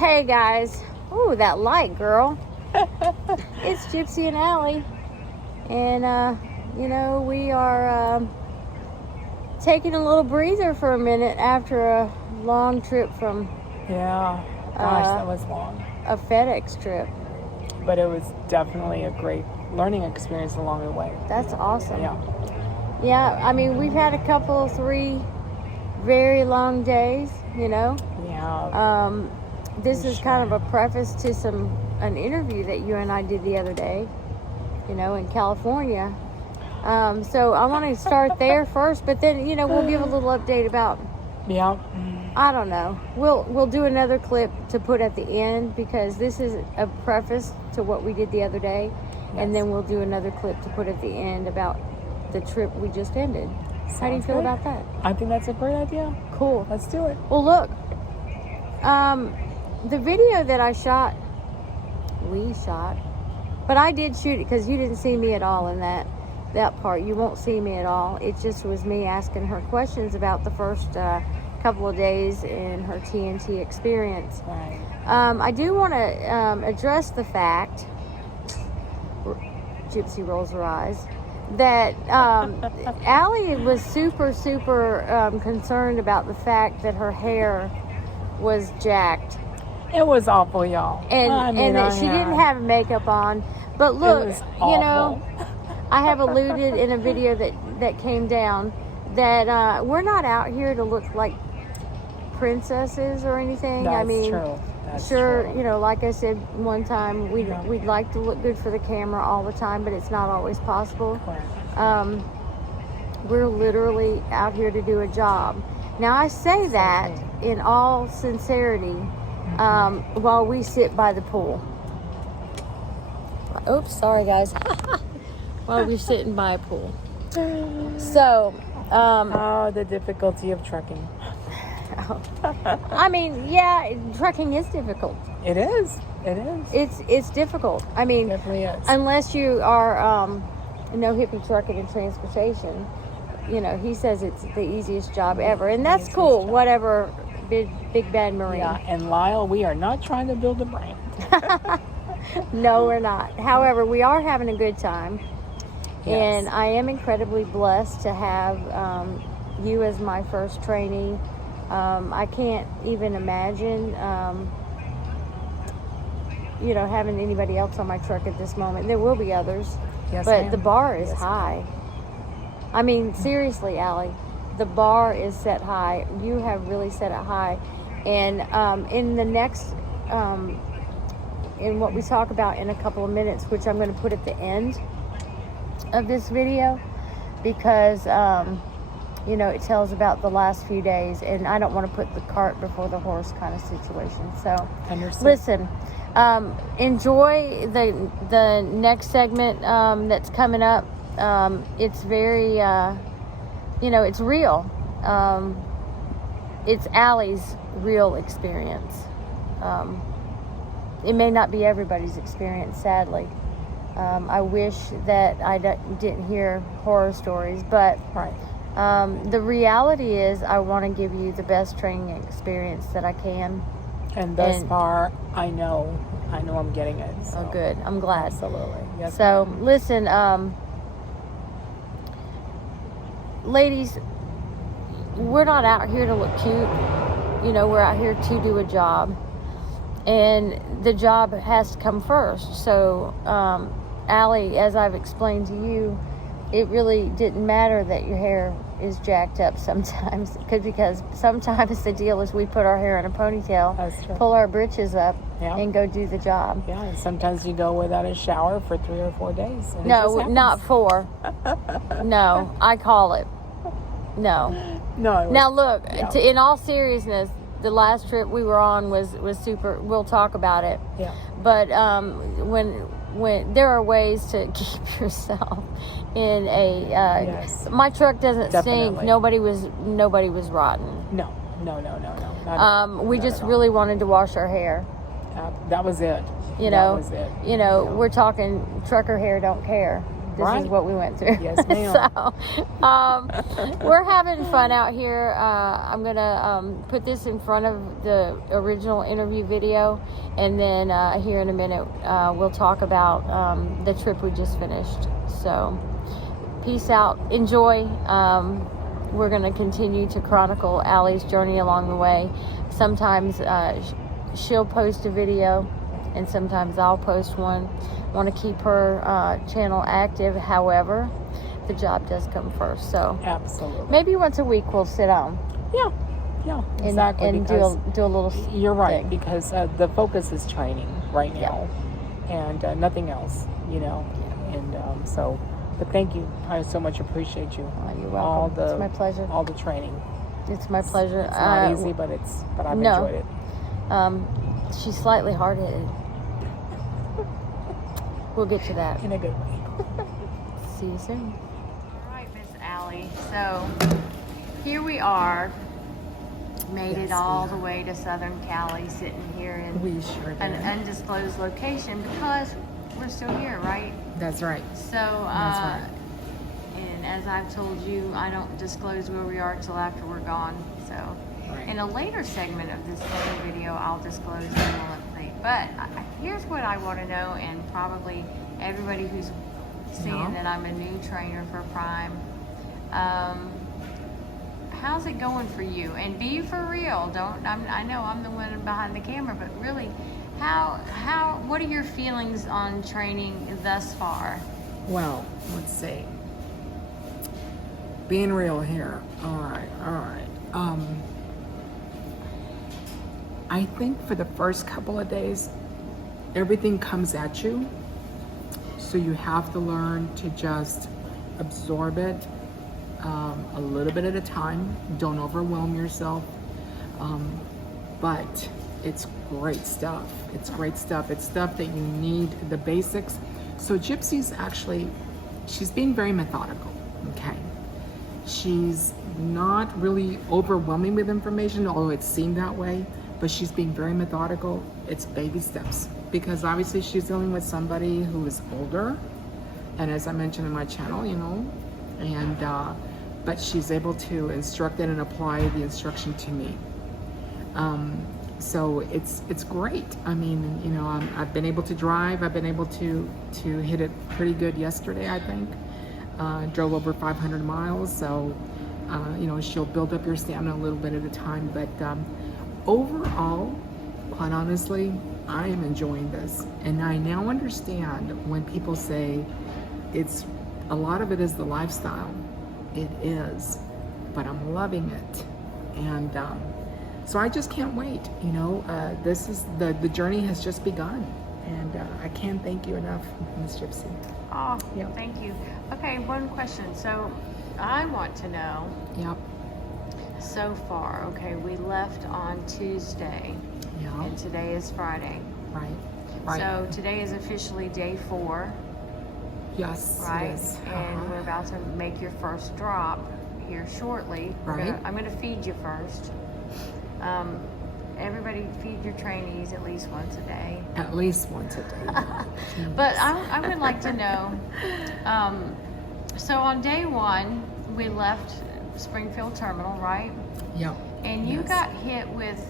Hey guys. Ooh, that light, girl. It's Gypsy and Allie. And, we are taking a little breather for a minute after a long trip from... Yeah. Gosh, that was long. A FedEx trip. But it was definitely a great learning experience along the way. That's awesome. Yeah. Yeah, I mean, we've had three very long days, Yeah. This is kind of a preface to an interview that you and I did the other day, in California. So I want to start there first, but then, we'll give a little update about... Yeah. I don't know. We'll do another clip to put at the end because this is a preface to what we did the other day. Yes. And then we'll do another clip to put at the end about the trip we just ended. How do you feel about that? I think that's a great idea. Cool. Let's do it. Well, look. The video that we shot, but I did shoot it because you didn't see me at all in that part. You won't see me at all. It just was me asking her questions about the first couple of days in her TNT experience. Right. I do want to address the fact, Gypsy rolls her eyes, that Allie was super concerned about the fact that her hair was jacked. It was awful, y'all. And that she didn't have makeup on. But look, I have alluded in a video that came down that we're not out here to look like princesses or anything. That's I mean, true. True. Like I said one time, we'd like to look good for the camera all the time, but it's not always possible. Correct. We're literally out here to do a job. Now, I say that in all sincerity while we sit by the pool. Oops, sorry guys. While we're sitting by a pool. So, the difficulty of trucking. I mean, yeah, trucking is difficult. It is. It's difficult. I mean, it definitely is. Unless you are no hippie trucking and transportation, he says it's the easiest job ever, and that's cool. Job. Whatever, big bad marine. Yeah, and Lyle, we are not trying to build a brand. No, we're not. However, we are having a good time, yes. And I am incredibly blessed to have you as my first trainee. I can't even imagine, having anybody else on my truck at this moment. There will be others, yes, but ma'am. The bar is high. I mean, seriously, Allie, the bar is set high. You have really set it high. And in the next, in what we talk about in a couple of minutes, which I'm going to put at the end of this video, because... it tells about the last few days, and I don't want to put the cart before the horse kind of situation. So, listen, enjoy the next segment that's coming up. It's very, it's real. It's Allie's real experience. It may not be everybody's experience, sadly. I wish that I didn't hear horror stories, but... Right. The reality is I want to give you the best training experience that I can. And thus far, I know I'm getting it. So. Oh, good. I'm glad. Absolutely. Yes, so, ma'am. Listen, ladies, we're not out here to look cute. We're out here to do a job. And the job has to come first. So, Allie, as I've explained to you, it really didn't matter that your hair is jacked up sometimes, because sometimes the deal is we put our hair in a ponytail, pull our britches up, and go do the job. Yeah, and sometimes you go without a shower for 3 or 4 days. No, not 4. No, I call it. No. Now look, in all seriousness, the last trip we were on was super. We'll talk about it. Yeah. But when there are ways to keep yourself in a my truck doesn't stink. Nobody was rotten. No. We just really wanted to wash our hair. That was it. We're talking trucker hair don't care. This Right. is what we went through. Yes, ma'am. So, we're having fun out here. I'm gonna put this in front of the original interview video, and then here in a minute we'll talk about the trip we just finished. So, peace out. Enjoy. We're gonna continue to chronicle Allie's journey along the way. Sometimes she'll post a video, and sometimes I'll post one. Want to keep her channel active. However, the job does come first. So Absolutely. maybe once a week we'll sit down. Yeah, exactly. And do a little. You're right, thing. because the focus is training right now, and nothing else, Yeah. And so, but thank you. I so much appreciate you. Oh, you're welcome. It's my pleasure. All the training. It's my pleasure. It's not easy, but I've enjoyed it. She's slightly hard-headed. We'll get to that. In a good way. See you soon. All right, Miss Allie. So here we are. Made it all the way to Southern Cali, sitting here in We sure did. an undisclosed location because we're still here, right? That's right. So, That's right. and as I've told you, I don't disclose where we are till after we're gone. So, Right. in a later segment of this same video, I'll disclose and we'll update. But here's what I want to know, and probably everybody who's seeing that I'm a new trainer for Prime. How's it going for you? And be for real. I know I'm the one behind the camera, but really, what are your feelings on training thus far? Well, let's see. Being real here. All right. I think for the first couple of days, everything comes at you. So you have to learn to just absorb it a little bit at a time. Don't overwhelm yourself. But it's great stuff. It's great stuff. It's stuff that you need, the basics. So Gypsy's actually, she's being very methodical, okay? She's not really overwhelming with information, although it seemed that way, but she's being very methodical. It's baby steps, because obviously she's dealing with somebody who is older, and as I mentioned in my channel, but she's able to instruct it and apply the instruction to me. So it's great. I mean, I've been able to drive. I've been able to hit it pretty good yesterday, I think. Drove over 500 miles. So, she'll build up your stamina a little bit at a time. But overall, quite honestly, I am enjoying this. And I now understand when people say a lot of it is the lifestyle. It is, but I'm loving it. And so I just can't wait. This is the journey has just begun, and I can't thank you enough, Miss Gypsy. Oh, Yeah. thank you. Okay, one question. So I want to know, Yep. so far, okay, we left on Tuesday, Yeah. and today is Friday. Right. So today is officially day 4, Yes. right? It is. And we're about to make your first drop here shortly. Right. I'm going to feed you first. Everybody feed your trainees at least once a day. At least once a day. But I would like to know, so on day 1, we left Springfield Terminal, right? Yep. And you Yes. got hit with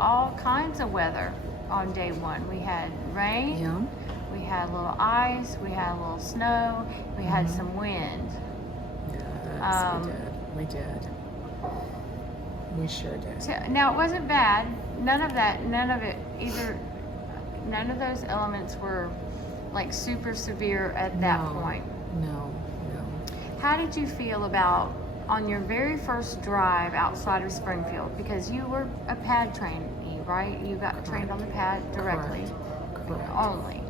all kinds of weather on day 1. We had rain, Yeah. we had a little ice, we had a little snow, we had some wind. Yes, we did. We sure did. So, now it wasn't bad. None of those elements were like super severe at that No. point. No. How did you feel about on your very first drive outside of Springfield? Because you were a pad trainee, right? You got trained on the pad directly. Correct. Only.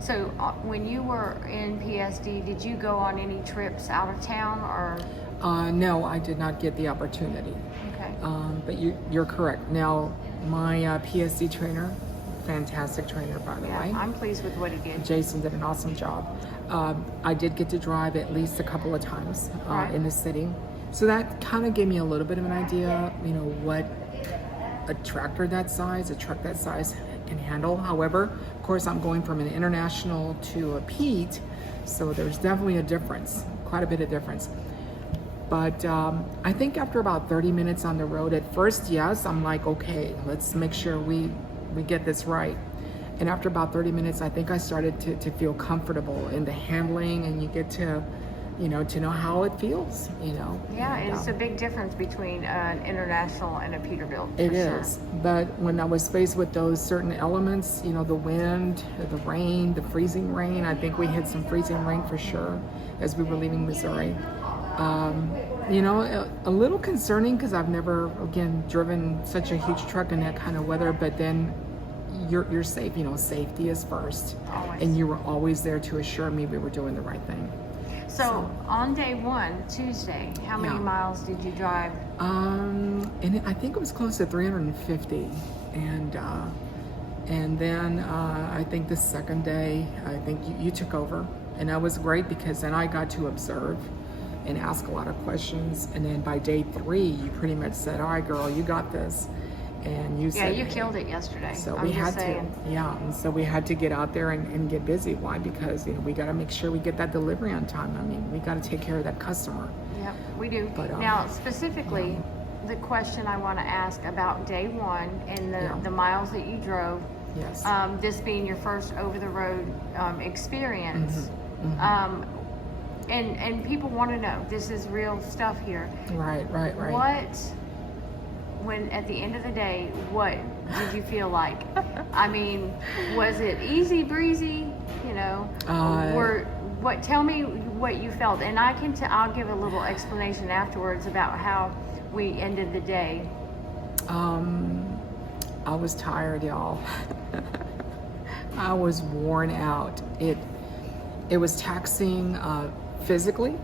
So when you were in PSD, did you go on any trips out of town or? No, I did not get the opportunity. Okay. But you're correct. Now, my PSD trainer, fantastic trainer, by the way. I'm pleased with what he did. Jason did an awesome job. I did get to drive at least a couple of times Right. in the city. So that kind of gave me a little bit of an idea, a tractor that size, a truck that size can handle. However, of course, I'm going from an international to a Pete, so there's definitely a difference, quite a bit of difference. But I think after about 30 minutes on the road, at first, yes, I'm like, okay, let's make sure we get this right. And after about 30 minutes, I think I started to feel comfortable in the handling, and you get to know how it feels, Yeah, And, it's a big difference between an international and a Peterbilt. It is. But when I was faced with those certain elements, the wind, the rain, the freezing rain, I think we hit some freezing rain for sure as we were leaving Missouri. A little concerning because I've never, again, driven such a huge truck in that kind of weather, but then you're safe. Safety is first. Always. And you were always there to assure me we were doing the right thing. So on day 1, Tuesday, how many miles did you drive? And I think it was close to 350, and then I think the second day, I think you took over, and that was great because then I got to observe and ask a lot of questions, and then by day 3, you pretty much said, "All right, girl, you got this." And you said, you killed it yesterday. So I'm we just had saying. to, and so we had to get out there and get busy. Why? Because we got to make sure we get that delivery on time. I mean, we got to take care of that customer. Yep, we do. But, now, specifically, the question I want to ask about day 1 and the miles that you drove. Yes. This being your first over-the-road experience. Mm-hmm. And people want to know, this is real stuff here. Right. When at the end of the day, what did you feel like? I mean, was it easy breezy? Tell me what you felt, and I'll give a little explanation afterwards about how we ended the day. I was tired, y'all. I was worn out. It was taxing physically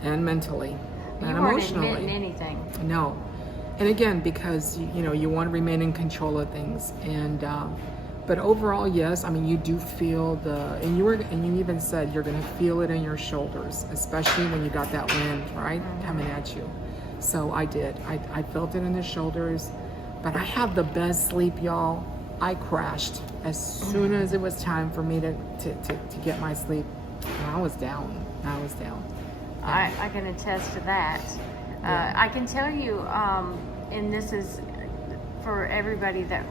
and mentally and You weren't emotionally. admitting anything. No. And again, because you want to remain in control of things, and but overall, yes. I mean, you do feel and you even said you're going to feel it in your shoulders, especially when you got that wind coming at you. So I did. I felt it in the shoulders, but I have the best sleep, y'all. I crashed as soon as it was time for me to get my sleep. And I was down. I can attest to that. I can tell you, and this is for everybody that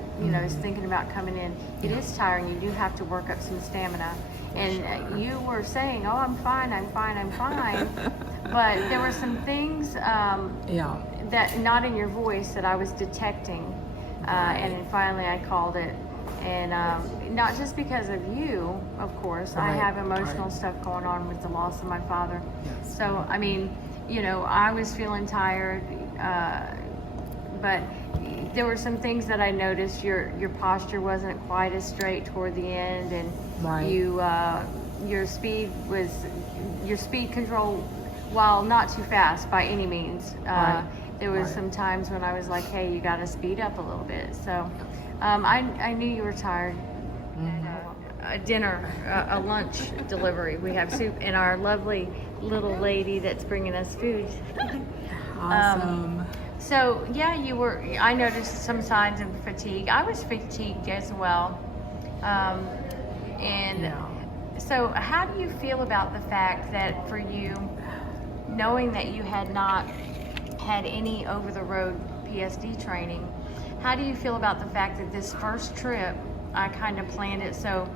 is thinking about coming in. It is tiring. You do have to work up some stamina. And you were saying, "Oh, I'm fine. But there were some things that not in your voice that I was detecting, and then finally I called it. And not just because of you, of course. I have emotional stuff going on with the loss of my father. Yes. So I mean, I was feeling tired, but there were some things that I noticed. Your posture wasn't quite as straight toward the end, and your speed control, while not too fast by any means. There was some times when I was like, "Hey, you got to speed up a little bit." So I knew you were tired. A dinner, a lunch delivery. We have soup and our lovely little lady that's bringing us food. Awesome. So yeah, I noticed some signs of fatigue. I was fatigued as well. So how do you feel about the fact that for you, knowing that you had not had any over-the-road PSD training, how do you feel about the fact that this first trip, I kind of planned it so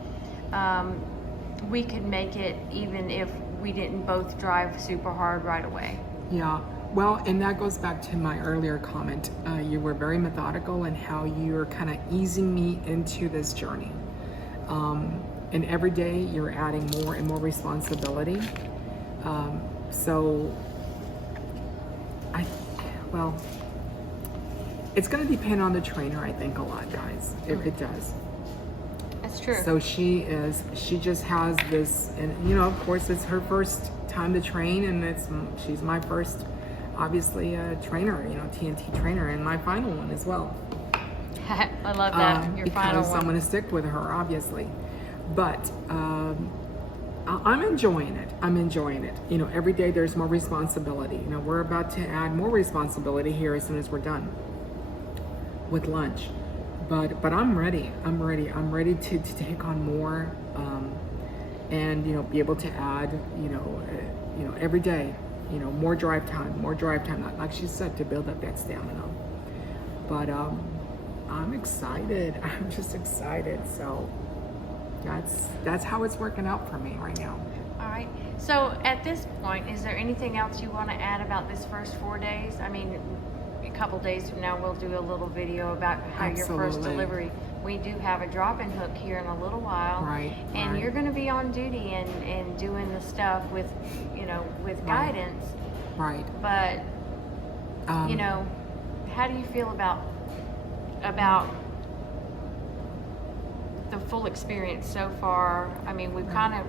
we could make it even if we didn't both drive super hard right away? Yeah. Well, and that goes back to my earlier comment. You were very methodical in how you're kind of easing me into this journey. And every day you're adding more and more responsibility. It's going to depend on the trainer, I think, a lot, guys. It does. That's true. So she just has this, and of course it's her first time to train, and she's my first, obviously, trainer, TNT trainer, and my final one as well. I love that. Your final one. Because I'm going to stick with her, obviously. But I'm enjoying it. Every day there's more responsibility. We're about to add more responsibility here as soon as we're done. with lunch. But I'm ready. I'm ready to take on more, and be able to add every day, more drive time, like she said, to build up that stamina. But I'm excited. I'm just excited. So that's how it's working out for me right now. All right. So at this point, is there anything else you want to add about this first 4 days? I mean, a couple days from now, we'll do a little video about how your first Absolutely. delivery. We do have a drop-in hook here in a little while. Right. And right. you're going to be on duty and doing the stuff with Right. guidance. Right. But, how do you feel about the full experience so far? I mean, we've kind of,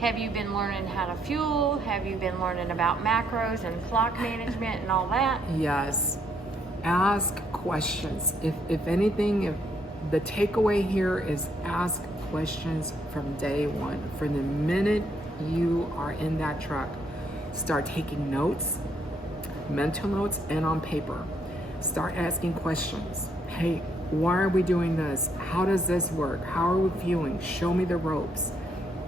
have you been learning how to fuel? Have you been learning about macros and clock management and all that? Yes. Ask questions. If anything, if the takeaway here is ask questions from day one. From the minute you are in that truck, start taking notes, mental notes, and on paper. Start asking questions. Hey, why are we doing this? How does this work? How are we fueling? Show me the ropes.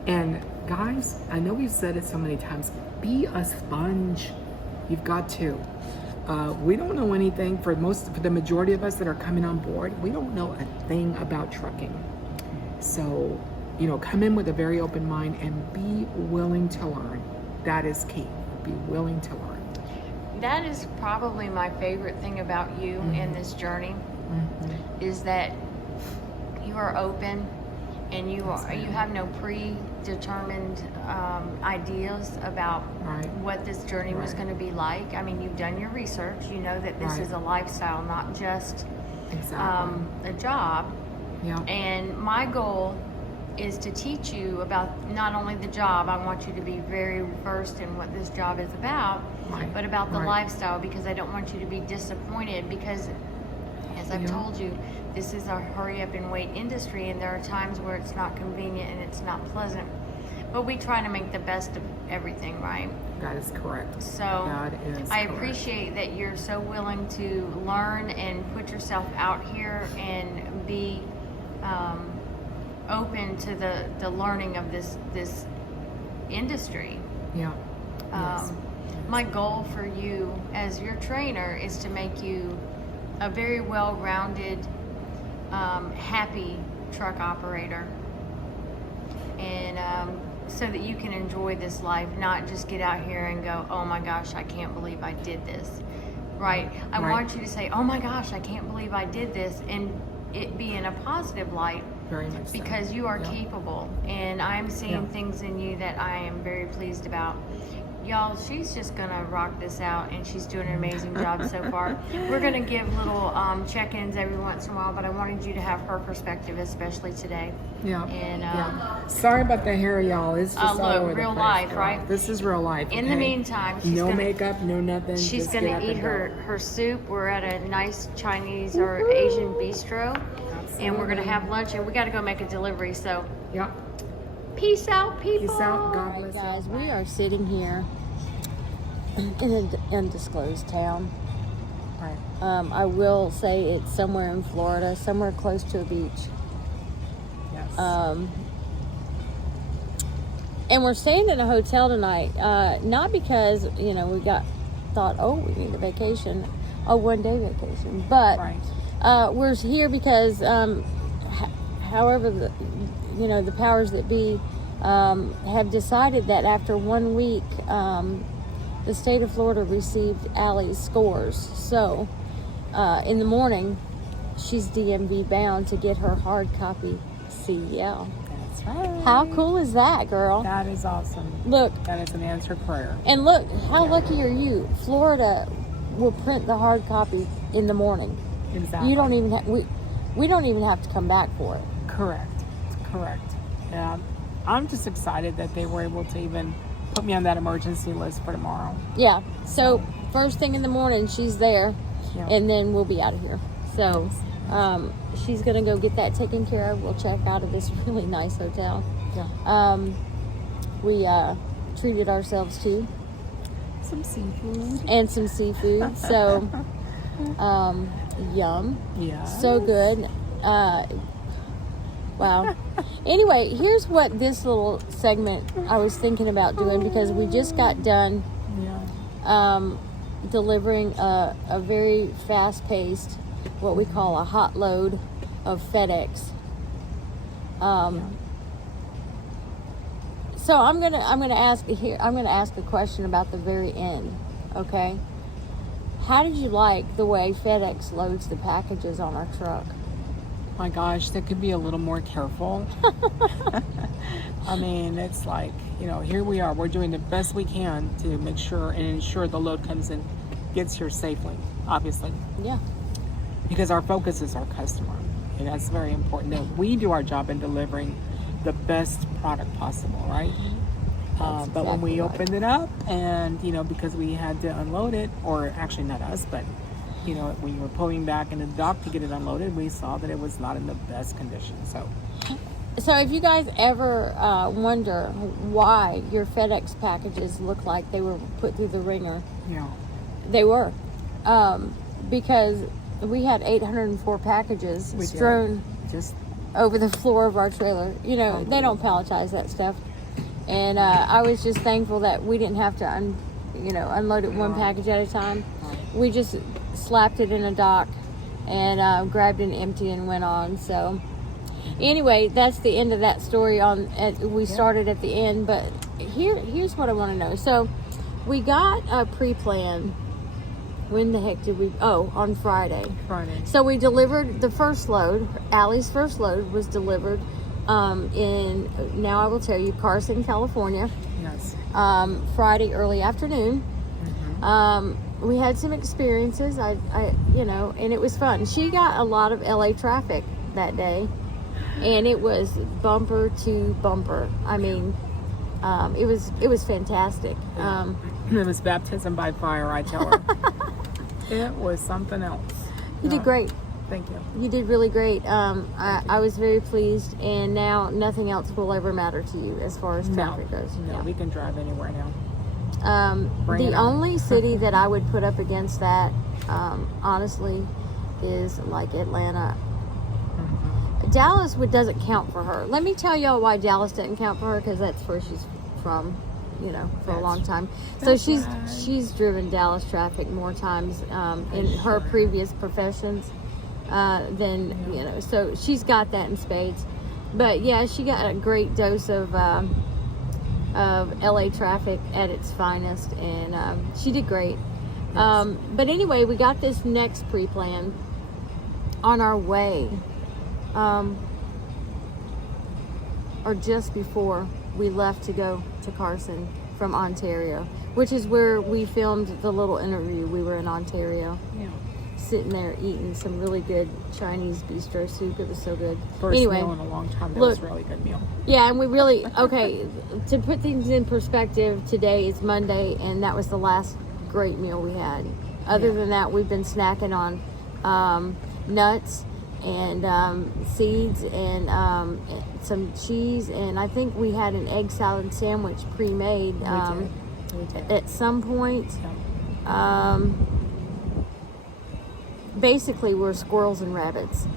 And guys, I know we've said it so many times, be a sponge. You've got to. We don't know anything for the majority of us that are coming on board. We don't know a thing about trucking. So, come in with a very open mind and be willing to learn. That is key. Be willing to learn. That is probably my favorite thing about you in this journey, is that you are open and you have no predetermined ideas about what this journey was going to be like. I mean, you've done your research. You know that this is a lifestyle, not just a job. Yeah. And my goal is to teach you about not only the job. I want you to be very versed in what this job is about, but about the lifestyle, because I don't want you to be disappointed, because as I've told you, this is a hurry up and wait industry, and there are times where it's not convenient and it's not pleasant. But we try to make the best of everything, right? That is correct. So That is I correct. appreciate that you're so willing to learn and put yourself out here and be open to the learning of this industry. Yeah. Yes. My goal for you as your trainer is to make you a very well-rounded, happy truck operator, and so that you can enjoy this life, not just get out here and go, oh my gosh, I can't believe I did this, right? I want you to say, oh my gosh, I can't believe I did this, and it be in a positive light. Very much so. Because you are capable, and I'm seeing things in you that I am very pleased about. Y'all, she's just gonna rock this out, and she's doing an amazing job so far. We're gonna give little check-ins every once in a while, but I wanted you to have her perspective, especially today. Yeah. And sorry about the hair, y'all. It's just all look, over the real place, life, girl. right? This is real life. in the okay? meantime, she's no gonna, makeup, no nothing. she's just get gonna up eat and go. her soup. We're at a nice Chinese or Asian bistro, and we're gonna have lunch, and we got to go make a delivery. So, Yeah. peace out, people. Peace out. God bless you. Guys, we are sitting here in an undisclosed town. Right. I will say it's somewhere in Florida, somewhere close to a beach. Yes. And we're staying in a hotel tonight, not because, we thought, oh, we need a vacation, a one-day vacation, but right. we're here because, however, the powers that be have decided that after 1 week, the state of Florida received Allie's scores. So, in the morning, she's DMV bound to get her hard copy CEL. That's right. How cool is that, girl? That is awesome. Look, That is an answered prayer. and look, how lucky are you? Florida will print the hard copy in the morning. Exactly. You don't even have, we don't even have to come back for it. Correct. Yeah. I'm just excited that they were able to even put me on that emergency list for tomorrow. Yeah. So first thing in the morning, she's there, and then we'll be out of here. So she's gonna go get that taken care of. We'll check out of this really nice hotel. Yeah. We treated ourselves to Some seafood. and some seafood. So Yum. Yeah. So good. Wow. Anyway, here's what this little segment I was thinking about doing, because we just got done Yeah. delivering a very fast-paced, what we call a hot load of FedEx. So I'm gonna ask a question about the very end. Okay. How did you like the way FedEx loads the packages on our truck? My gosh, they could be a little more careful. I mean, it's like, here we are. We're doing the best we can to make sure and ensure the load comes in, gets here safely, obviously. Yeah. Because our focus is our customer. And that's very important that we do our job in delivering the best product possible, right? But when we opened it up and, because we had to unload it, or actually not us, but when you were pulling back in the dock to get it unloaded, we saw that it was not in the best condition. So if you guys ever wonder why your FedEx packages look like they were put through the ringer, they were. Because we had 804 packages strewn just over the floor of our trailer. They don't palletize that stuff. And I was just thankful that we didn't have to unload it one package at a time. We just slapped it in a dock and grabbed an empty and went on. So anyway, that's the end of that story. We started at the end, but here's what I want to know. So we got a pre-plan. When the heck did we? Oh, on Friday. So we delivered the first load. Allie's first load was delivered in, now I will tell you, Carson, California. Yes. Friday early afternoon. We had some experiences. I and it was fun. She got a lot of LA traffic that day, and it was bumper to bumper. I mean, it was fantastic. It was baptism by fire, I tell her. It was something else. You did great. Thank you. You did really great. I was very pleased, and now nothing else will ever matter to you as far as traffic goes. No, we can drive anywhere now. The only city that I would put up against that, honestly, is like Atlanta. Dallas doesn't count for her. Let me tell y'all why Dallas didn't count for her, because that's where she's from, for a long time. So she's driven Dallas traffic more times in her previous professions than, so she's got that in spades. But yeah, she got a great dose of LA traffic at its finest, and she did great. Yes. But anyway, we got this next pre-plan on our way, or just before we left to go to Carson from Ontario, which is where we filmed the little interview. We were in Ontario. Yeah. Sitting there eating some really good Chinese bistro soup. It was so good. First meal in a long time. That was a really good meal. Yeah, and we really, to put things in perspective, today is Monday, and that was the last great meal we had. Other than that, we've been snacking on nuts and seeds and some cheese, and I think we had an egg salad sandwich pre-made We did. at some point. Basically, we're squirrels and rabbits.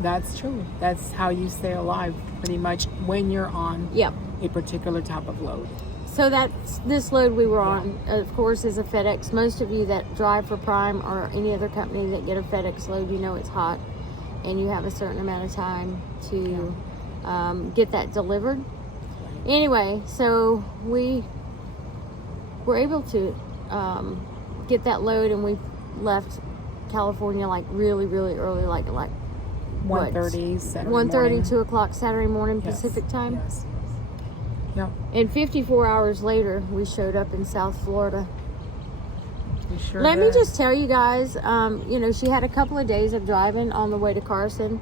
That's true. That's how you stay alive, pretty much, when you're on a particular type of load. So that's this load we were on, of course, is a FedEx. Most of you that drive for Prime or any other company that get a FedEx load, it's hot, and you have a certain amount of time to get that delivered. Anyway, so we were able to get that load, and we left California like really, really early, like 1:30 Saturday 1:30, 2 o'clock Saturday morning Pacific time. Yes. Yep. And 54 hours later, we showed up in South Florida. We sure Let did. me just tell you guys, she had a couple of days of driving on the way to Carson.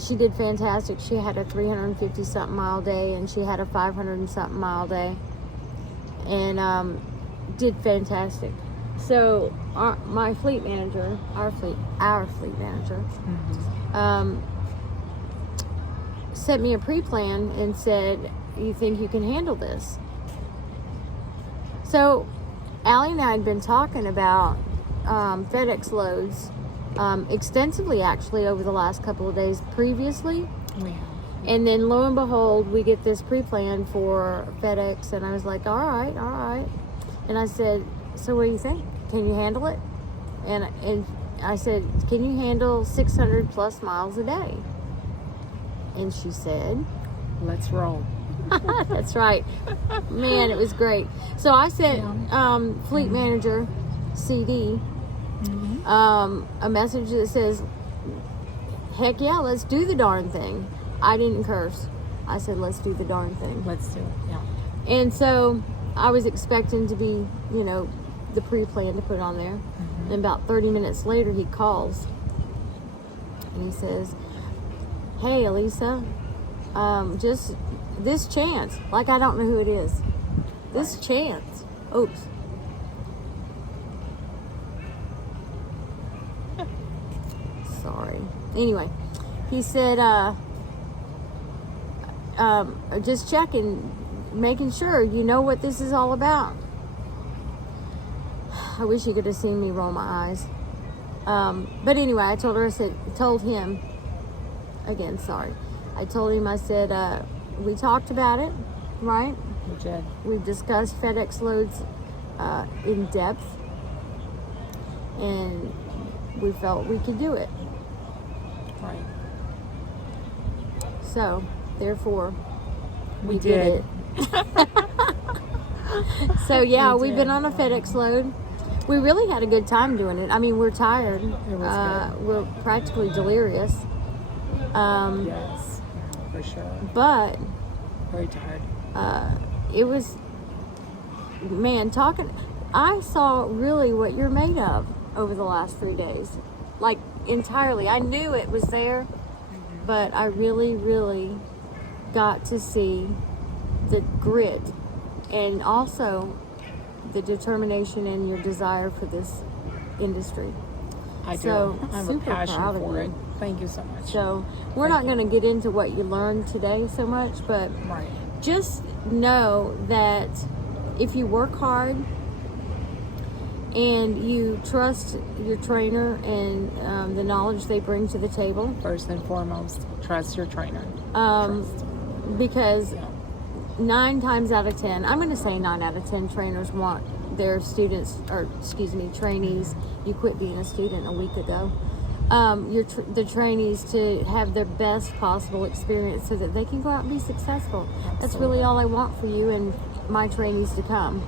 She did fantastic. She had a 350-something mile day, and she had a 500-something mile day, and did fantastic. So my fleet manager, our fleet manager, sent me a pre-plan and said, "You think you can handle this?" So Allie and I had been talking about FedEx loads extensively, actually, over the last couple of days previously. We have. And then lo and behold, we get this pre-plan for FedEx, and I was like, all right. And I said, so what do you think? Can you handle it? And I said, can you handle 600 plus miles a day? And she said, Let's roll. that's right. Man, it was great. So I sent Fleet Manager CD a message that says, heck yeah, let's do the darn thing. I didn't curse. I said, let's do the darn thing. Let's do it. Yeah. And so I was expecting to be, the pre-plan to put on there. And about 30 minutes later, he calls. And he says, hey, Elisa, just this chance. Like, I don't know who it is. This chance. Oops. Sorry. Anyway, he said, just checking, making sure you know what this is all about. I wish you could have seen me roll my eyes. But anyway, I told him, again, sorry. I told him, I said, we talked about it, right? We did. We discussed FedEx loads in depth, and we felt we could do it. Right. So, therefore, we did. it. So, yeah, We we've been did. on a FedEx load. We really had a good time doing it. I mean, we're tired. It was good. We're practically delirious. Yes, for sure. But Very tired. it was, man, I saw really what you're made of over the last 3 days. Like, entirely. I knew it was there, but I really, really got to see the grit and also the determination and your desire for this industry. I do. So, I have a super passion proud of for you. it. Thank you so much. So we're Thank not going to get into what you learned today so much, but Right. just know that if you work hard and you trust your trainer and the knowledge they bring to the table, First and foremost, trust your trainer. Trust. because Yeah. 9 times out of 10, I'm going to say 9 out of 10 trainers want their trainees. You quit being a student a week ago. The trainees to have their best possible experience so that they can go out and be successful. That's really all I want for you and my trainees to come.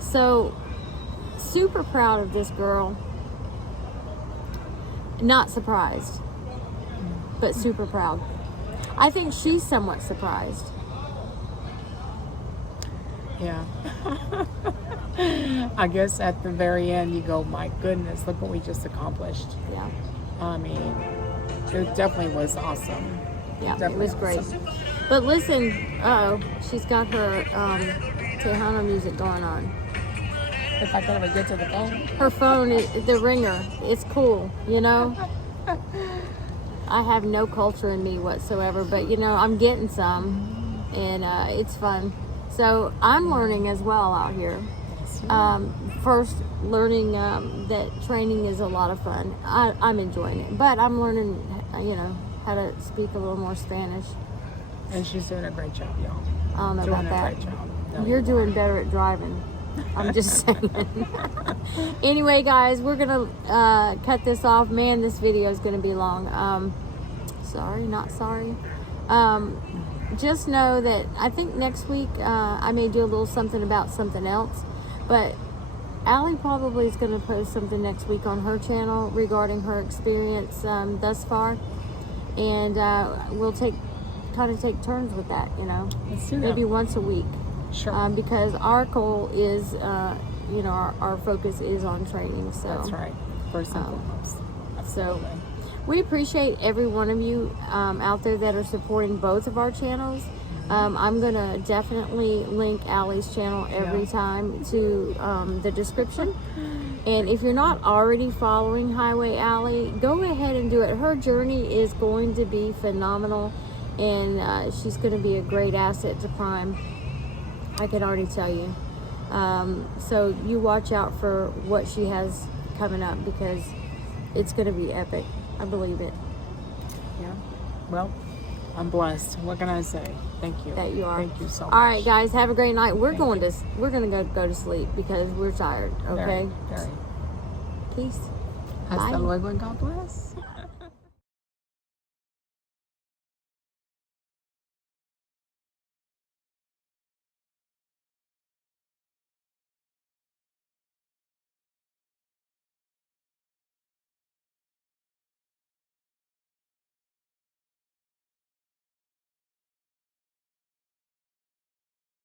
So, super proud of this girl. Not surprised, but super proud. I think she's somewhat surprised. Yeah. I guess at the very end you go, my goodness, look what we just accomplished. Yeah. I mean, it definitely was awesome. Yeah, Definitely it was great. awesome. But listen, she's got her Tejano music going on. If I could ever get to the phone. Her phone, the ringer, it's cool, I have no culture in me whatsoever, but I'm getting some, and it's fun. So I'm learning as well out here. First, learning that training is a lot of fun. I'm enjoying it, but I'm learning, how to speak a little more Spanish. And she's doing a great job, y'all. I don't know Doing about a that. great job. No, You're doing better at driving. I'm just saying. Anyway, guys, we're gonna cut this off. Man, this video is gonna be long. Sorry, not sorry. Just know that I think next week I may do a little something about something else, but Allie probably is going to post something next week on her channel regarding her experience thus far, and we'll take turns with that, Let's do that. maybe once a week. Sure. Because our goal is, our focus is on training. So That's right. First and foremost. Absolutely. we appreciate every one of you out there that are supporting both of our channels. I'm going to definitely link Allie's channel every time to the description. And if you're not already following Highway Allie, go ahead and do it. Her journey is going to be phenomenal, and she's going to be a great asset to Prime. I can already tell you. So you watch out for what she has coming up because it's going to be epic. I believe it. Yeah. Well, I'm blessed. What can I say? Thank you. That you are. Thank you so much. All right, guys, have a great night. We're going to go to sleep because we're tired. Okay. Very. Peace. Hasta Bye. luego and God bless.